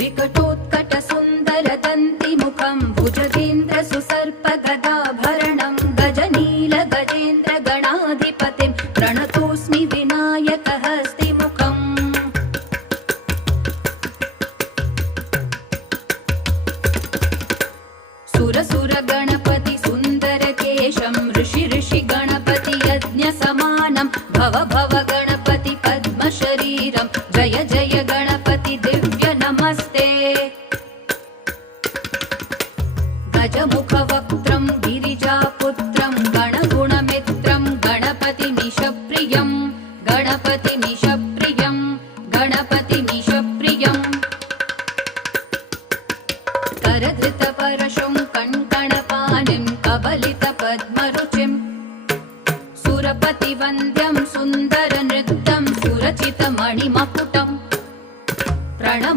विकटोत्कटसुन्दरदन्तिमुखं भुजगेन्द्रसुसर्पगदाभरणं गजनीलगजेन्द्रगणाधिपतिं प्रणतोऽस्मि विनायकहस्तिमुखम् सुरसुरगणपति सुन्दरकेशं ऋषि गणपति यज्ञसमानं भव भव गणपति पद्मशरीरं जय जय गणपति दिव्य नमस्ते गजमुखवक्त्रं गिरिजापुत्रं गणगुणमित्रं गणपतिमीशप्रियं गणपतिमीशप्रियं गणपतिमीशप्रियम् करधृतपरशुं कङ्कणपाणिं कबलितपद्मरुचिं सुरपतिवन्द्यं सुन्दरनृत्यं सुरचितमणिमकुटम्